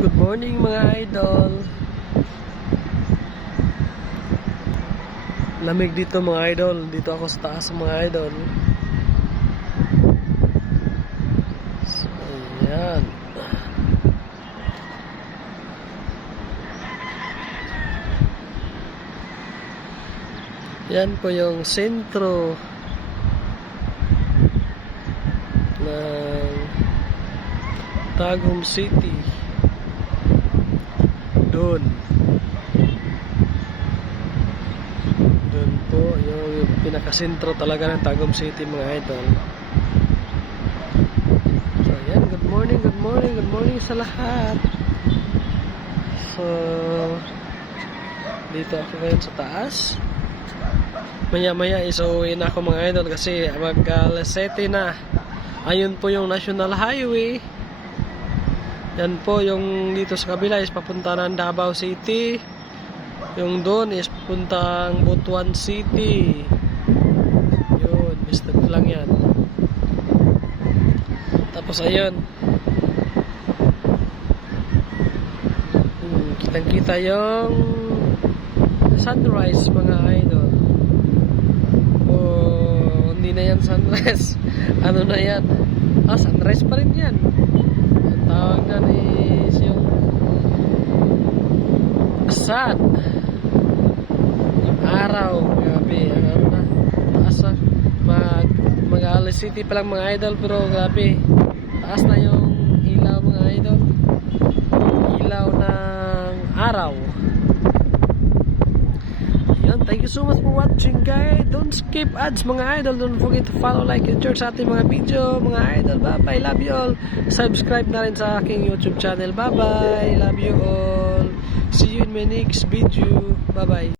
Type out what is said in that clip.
Good morning mga idol. Lamig dito mga idol. Dito ako sa taas mga idol. So, ayan. Yan po yung sentro ng Tagum City. Doon po yung pinakasentro talaga ng Tagum City mga idol. So ayan, good morning sa lahat. So dito ako ngayon sa taas. Maya isuuwi na ako mga idol kasi mag alas 7 na. Ayun po yung National Highway. Yan po yung dito sa kabila is papunta ng Davao City. Yung doon is papuntang Butuan City. Yun, mistake lang yan. Tapos ayun. Kitang-kita yung sunrise mga idol. Oh, hindi na yan sunrise. Ano na yan? Sunrise pa rin yan. Ang tawag na is yung sun. Yung araw. Grabe. Ano na. Taas na. Mag-alas city pa lang mga idol. Pero grabe. Taas na yung ilaw mga idol. Ilaw ng araw. Thank you so much for watching guys. Don't skip ads mga idol. Don't forget to follow, like, and share sa ating mga video mga idol. Bye bye. Love you all. Subscribe na rin sa aking YouTube channel. Bye bye. Love you all. See you in my next video. Bye bye.